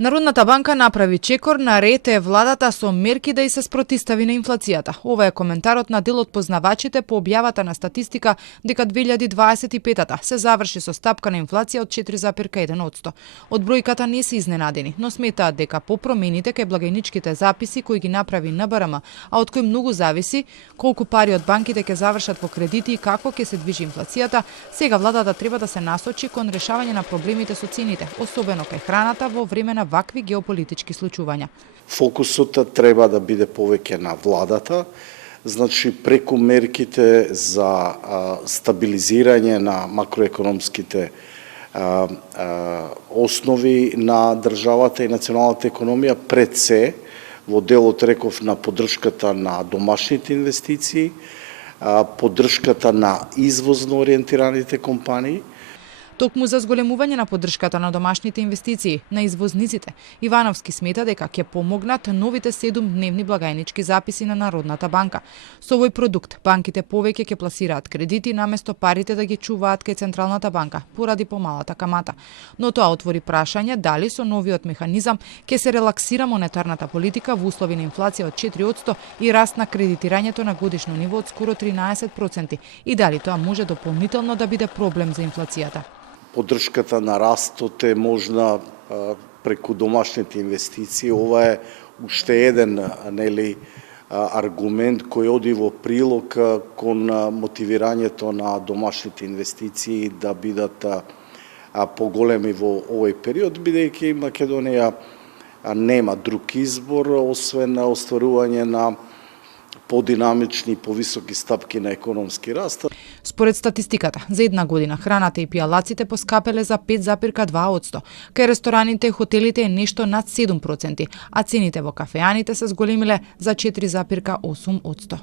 Народната банка направи чекор на ред владата со мерки да и се спротистави на инфлацијата. Ова е коментарот на дел од познавачите по објавата на статистика дека 2025-та се заврши со стапка на инфлација од 4,1%. Од бројката не се изненадени, но сметаат дека по промените кај благајничките записи кои ги направи НБРМ, а од кои многу зависи колку пари од банките ќе завршат во кредити и како ќе се движи инфлацијата, сега владата треба да се насочи кон решавање на проблемите со цените, особено кај храната во време на вакви геополитички случувања. Фокусот треба да биде повеќе на владата, значи преку мерките за стабилизирање на макроекономските основи на државата и националната економија, пред се во делот реков на поддршката на домашните инвестиции, поддршката на извозно ориентираните компании. Токму за зголемување на поддршката на домашните инвестиции на извозниците, Ивановски смета дека ќе помогнат новите 7-дневни благајнички записи на Народната банка. Со овој продукт банките повеќе ќе пласираат кредити наместо парите да ги чуваат кај Централната банка поради помалата камата. Но тоа отвори прашање дали со новиот механизам ќе се релаксира монетарната политика во услови на инфлација од 4% и раст на кредитирањето на годишно ниво од скоро 13% и дали тоа може дополнително да биде проблем за инфлацијата. Поддршката на растот е можна преку домашните инвестиции. Ова е уште еден аргумент кој оди во прилог кон мотивирањето на домашните инвестиции да бидат поголеми во овој период, бидејќи Македонија нема друг избор освен остварување на подинамични и повисоки стапки на економски раст. Според статистиката, за една година храната и пијалаците поскапеле за 5,2%, кај рестораните и хотелите е нешто над 7%, а цените во кафеаните се зголемиле за 4,8%.